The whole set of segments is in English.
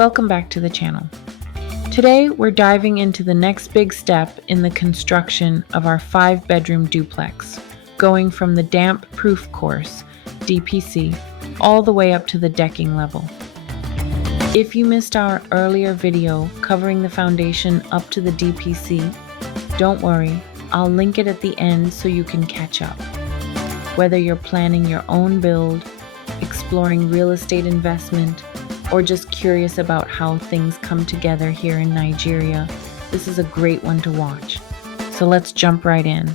Welcome back to the channel. Today we're diving into the next big step in the construction of our 5-bedroom duplex, going from the damp-proof course, DPC, all the way up to the decking level. If you missed our earlier video covering the foundation up to the DPC, don't worry, I'll link it at the end so you can catch up. Whether you're planning your own build, exploring real estate investment, or just curious about how things come together here in Nigeria, this is a great one to watch. So let's jump right in.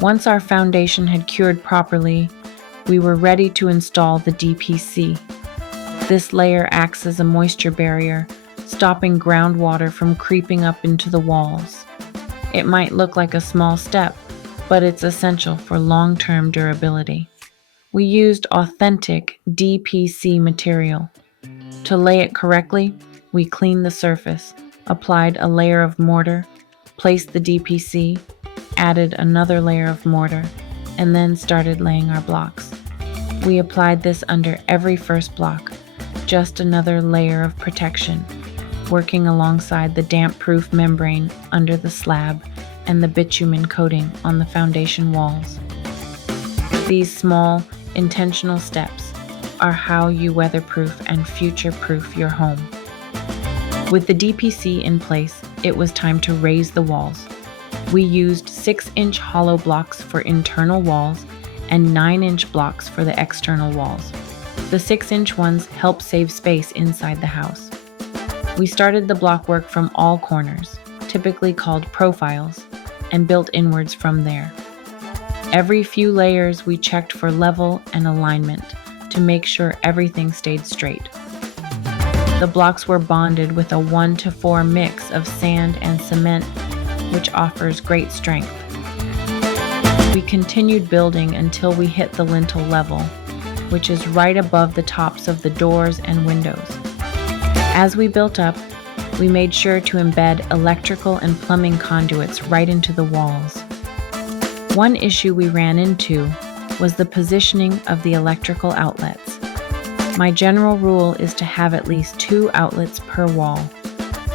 Once our foundation had cured properly, we were ready to install the DPC. This layer acts as a moisture barrier, stopping groundwater from creeping up into the walls. It might look like a small step, but it's essential for long-term durability. We used authentic DPC material. To lay it correctly, we cleaned the surface, applied a layer of mortar, placed the DPC, added another layer of mortar, and then started laying our blocks. We applied this under every first block, just another layer of protection, working alongside the damp-proof membrane under the slab and the bitumen coating on the foundation walls. These small, intentional steps are how you weatherproof and future-proof your home. With the DPC in place, it was time to raise the walls. We used 6-inch hollow blocks for internal walls and 9-inch blocks for the external walls. The 6-inch ones help save space inside the house. We started the block work from all corners, typically called profiles, and built inwards from there. Every few layers we checked for level and alignment to make sure everything stayed straight. The blocks were bonded with a 1-to-4 mix of sand and cement, which offers great strength. We continued building until we hit the lintel level, which is right above the tops of the doors and windows. As we built up, we made sure to embed electrical and plumbing conduits right into the walls. One issue we ran into was the positioning of the electrical outlets. My general rule is to have at least 2 outlets per wall,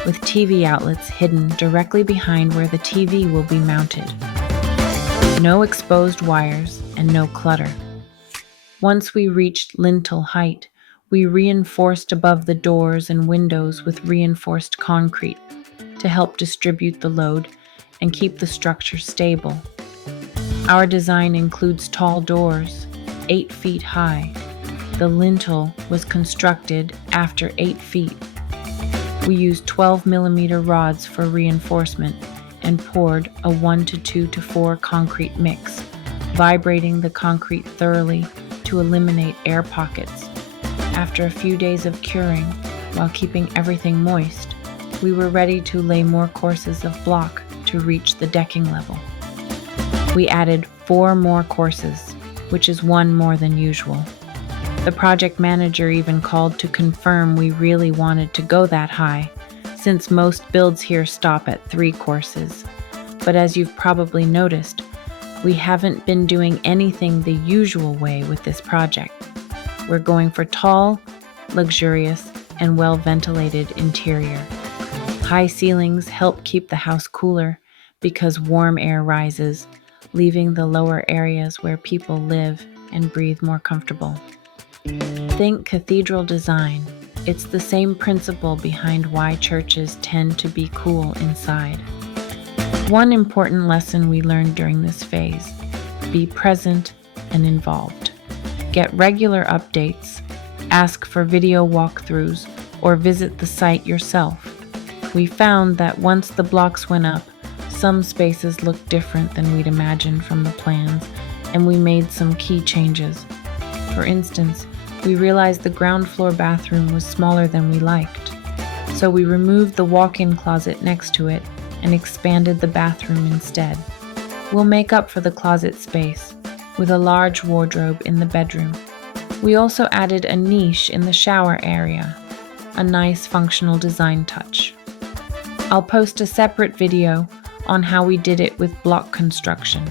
with TV outlets hidden directly behind where the TV will be mounted. No exposed wires and no clutter. Once we reached lintel height, we reinforced above the doors and windows with reinforced concrete to help distribute the load and keep the structure stable. Our design includes tall doors, 8 feet high. The lintel was constructed after 8 feet. We used 12mm rods for reinforcement and poured a 1-to-2-to-4 concrete mix, vibrating the concrete thoroughly to eliminate air pockets. After a few days of curing, while keeping everything moist, we were ready to lay more courses of block to reach the decking level. We added 4 more courses, which is 1 more than usual. The project manager even called to confirm we really wanted to go that high, since most builds here stop at 3 courses. But as you've probably noticed, we haven't been doing anything the usual way with this project. We're going for tall, luxurious, and well-ventilated interior. High ceilings help keep the house cooler because warm air rises, leaving the lower areas where people live and breathe more comfortable. Think cathedral design. It's the same principle behind why churches tend to be cool inside. One important lesson we learned during this phase: be present and involved. Get regular updates, ask for video walkthroughs, or visit the site yourself. We found that once the blocks went up, some spaces looked different than we'd imagined from the plans, and we made some key changes. For instance, we realized the ground floor bathroom was smaller than we liked. So we removed the walk-in closet next to it and expanded the bathroom instead. We'll make up for the closet space with a large wardrobe in the bedroom. We also added a niche in the shower area, a nice functional design touch. I'll post a separate video on how we did it with block construction.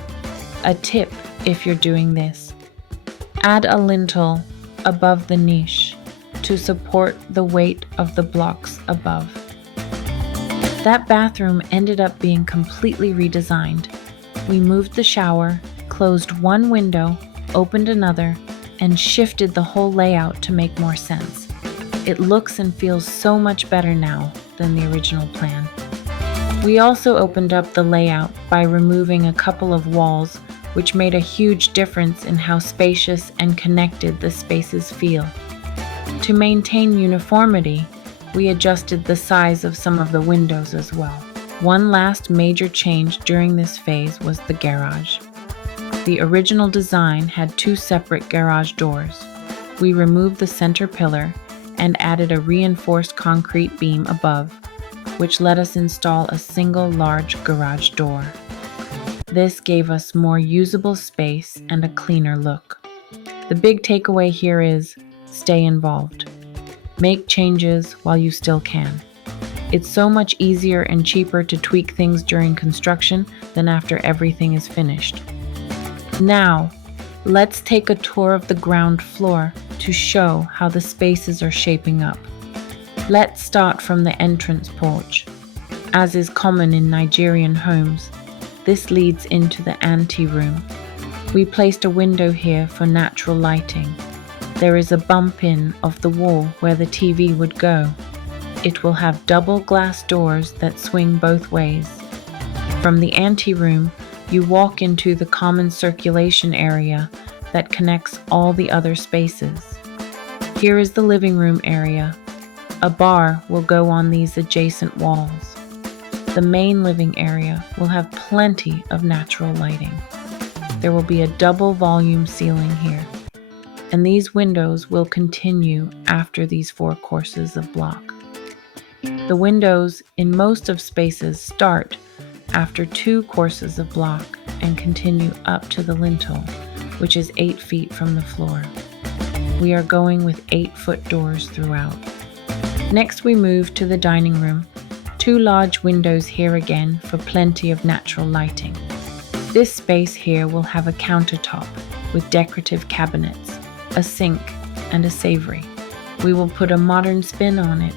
A tip if you're doing this: add a lintel above the niche. to support the weight of the blocks above. That bathroom ended up being completely redesigned. We moved the shower, closed one window, opened another, and shifted the whole layout to make more sense. It looks and feels so much better now than the original plan. We also opened up the layout by removing a couple of walls, which made a huge difference in how spacious and connected the spaces feel. To maintain uniformity, we adjusted the size of some of the windows as well. One last major change during this phase was the garage. The original design had two separate garage doors. We removed the center pillar and added a reinforced concrete beam above, which let us install a single large garage door. This gave us more usable space and a cleaner look. The big takeaway here is stay involved. Make changes while you still can. It's so much easier and cheaper to tweak things during construction than after everything is finished. Now, let's take a tour of the ground floor to show how the spaces are shaping up. Let's start from the entrance porch. As is common in Nigerian homes, this leads into the anteroom. We placed a window here for natural lighting. There is a bump in of the wall where the TV would go. It will have double glass doors that swing both ways. From the anteroom, you walk into the common circulation area that connects all the other spaces. Here is the living room area. A bar will go on these adjacent walls. The main living area will have plenty of natural lighting. There will be a double volume ceiling here, and these windows will continue after these 4 courses of block. The windows in most of spaces start after 2 courses of block and continue up to the lintel, which is 8 feet from the floor. We are going with 8-foot doors throughout. Next we move to the dining room. 2 large windows here again for plenty of natural lighting. This space here will have a countertop with decorative cabinets, a sink, and a savory. We will put a modern spin on it.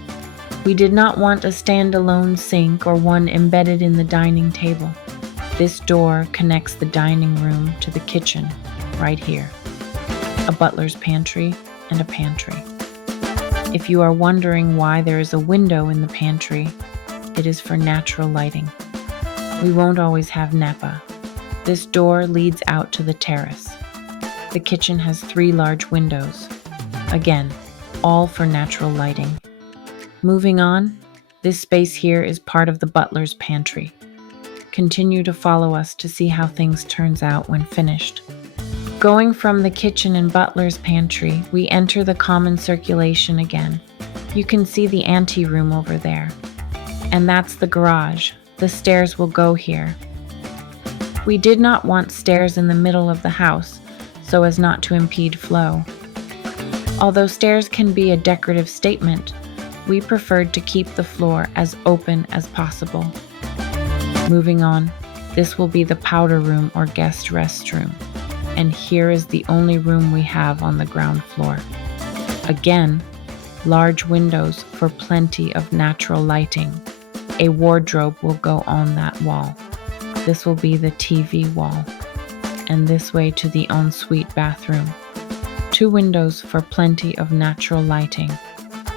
We did not want a standalone sink or one embedded in the dining table. This door connects the dining room to the kitchen, right here. A butler's pantry and a pantry. If you are wondering why there is a window in the pantry, it is for natural lighting. We won't always have NEPA. This door leads out to the terrace. The kitchen has 3 large windows. Again, all for natural lighting. Moving on, this space here is part of the butler's pantry. Continue to follow us to see how things turns out when finished. Going from the kitchen and butler's pantry, we enter the common circulation again. You can see the anteroom over there. And that's the garage. The stairs will go here. We did not want stairs in the middle of the house, so as not to impede flow. Although stairs can be a decorative statement, we preferred to keep the floor as open as possible. Moving on, this will be the powder room or guest restroom, and here is the only room we have on the ground floor. Again, large windows for plenty of natural lighting. A wardrobe will go on that wall. This will be the TV wall, and this way to the ensuite bathroom. 2 windows for plenty of natural lighting.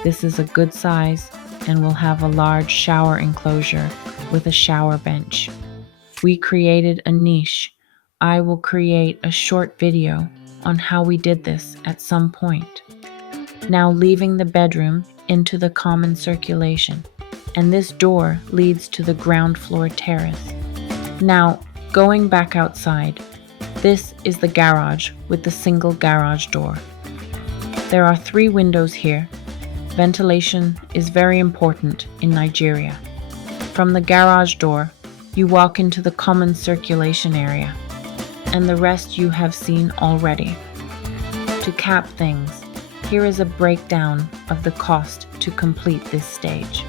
This is a good size and will have a large shower enclosure with a shower bench. We created a niche. I will create a short video on how we did this at some point. Now leaving the bedroom into the common circulation, and this door leads to the ground floor terrace. Now, going back outside, this is the garage with the single garage door. There are 3 windows here. Ventilation is very important in Nigeria. From the garage door, you walk into the common circulation area, and the rest you have seen already. To cap things, here is a breakdown of the cost to complete this stage.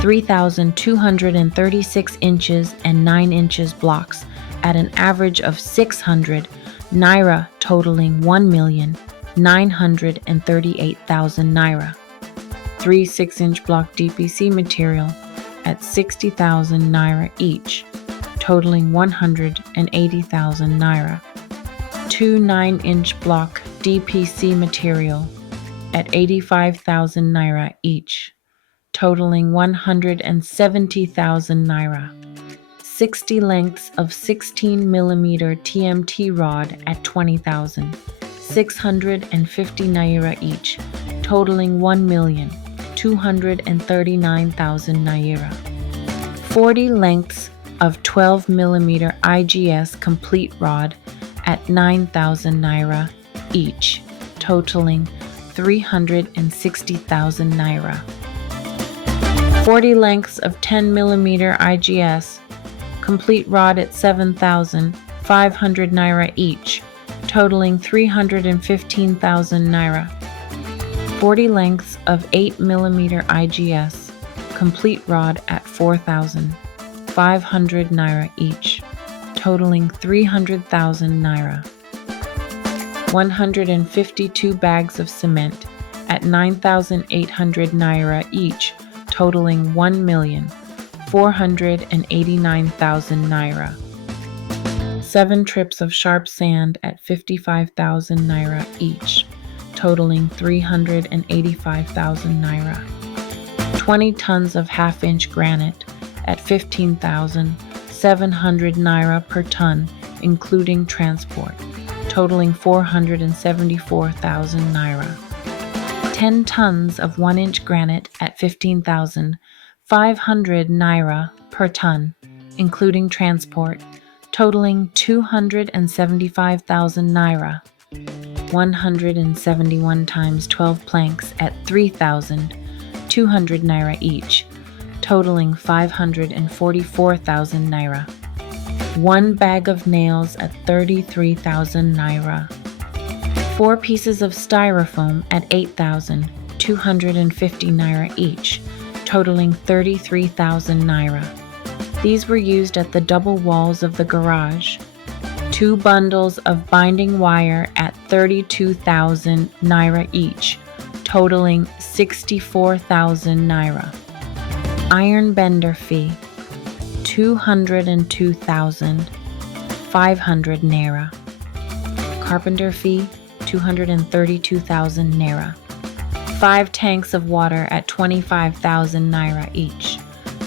3,236 inches and 9 inches blocks at an average of 600 naira, totaling 1,000,000, 938,000 naira. 3 6-inch block DPC material at 60,000 naira each, totaling 180,000 naira. 2 9-inch block DPC material at 85,000 naira each, totaling 170,000 naira. 60 lengths of 16mm TMT rod at 20,000, 650 naira each, totaling 1,239,000 naira. 40 lengths of 12mm IGS complete rod at 9,000 naira each, totaling 360,000 naira. 40 lengths of 10mm IGS complete rod at 7,500 naira each, totaling 315,000 naira. 40 lengths of 8mm IGS complete rod at 4,500 naira each, totaling 300,000 naira. 152 bags of cement at 9,800 naira each, totaling 1,489,000 naira. 7 trips of sharp sand at 55,000 naira each, totaling 385,000 naira. 20 tons of half-inch granite at 15,700 naira per ton, including transport, totaling 474,000 naira. 10 tons of 1-inch granite at 15,500 naira per ton, including transport, totaling 275,000 naira. 171 times 12 planks at 3,200 naira each, totaling 544,000 naira. 1 bag of nails at 33,000 naira. 4 pieces of styrofoam at 8,250 naira each, totaling 33,000 naira. These were used at the double walls of the garage. 2 bundles of binding wire at 32,000 naira each, totaling 64,000 naira. Iron bender fee, 202,500 naira. Carpenter fee, 232,000 naira. 5 tanks of water at 25,000 naira each,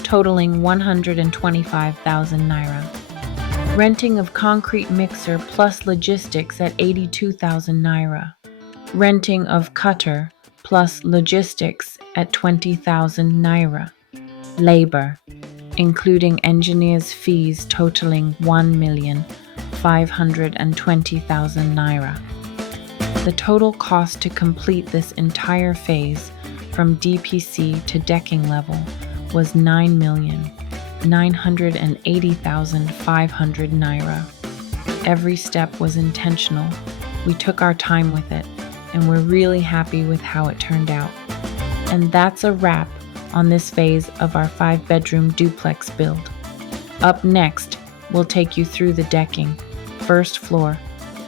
totaling 125,000 naira. Renting of concrete mixer plus logistics at 82,000 naira. Renting of cutter plus logistics at 20,000 naira. Labor, including engineers' fees totaling 1,520,000 naira. The total cost to complete this entire phase from DPC to decking level was 9,980,500 naira. Every step was intentional. We took our time with it, and we're really happy with how it turned out. And that's a wrap on this phase of our 5-bedroom duplex build. Up next, we'll take you through the decking, first floor,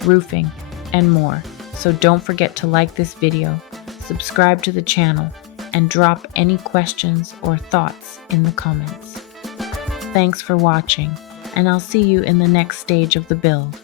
roofing, and more. So don't forget to like this video, subscribe to the channel, and drop any questions or thoughts in the comments. Thanks for watching, and I'll see you in the next stage of the build.